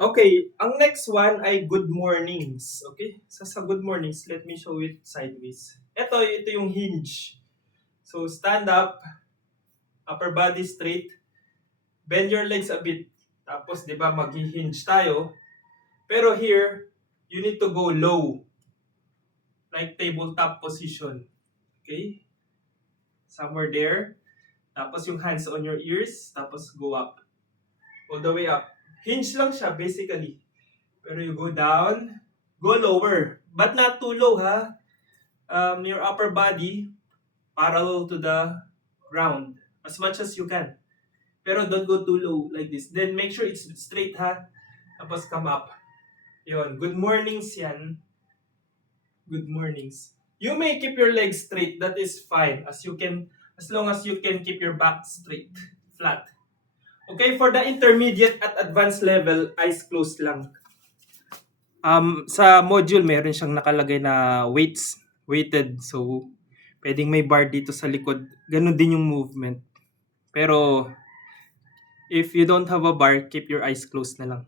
Okay, ang next one ay good mornings. Okay? Sa good mornings, let me show it sideways. Ito yung hinge. So, stand up, upper body straight, bend your legs a bit. Tapos, di ba, mag-hinge tayo. Pero here, you need to go low. Like tabletop position. Okay? Somewhere there. Tapos yung hands on your ears. Tapos go up. All the way up. Hinge lang siya, basically. Pero you go down, go lower. But not too low, ha? Your upper body parallel to the ground. As much as you can. Pero don't go too low like this. Then make sure it's straight, ha? Tapos come up. Yun. Good mornings yan. Good mornings. You may keep your legs straight. That is fine. As long as you can keep your back straight. Flat. Okay, for the intermediate at advanced level, eyes closed lang. Sa module, meron siyang nakalagay na weighted. So, pwedeng may bar dito sa likod. Ganun din yung movement. Pero, if you don't have a bar, keep your eyes closed na lang.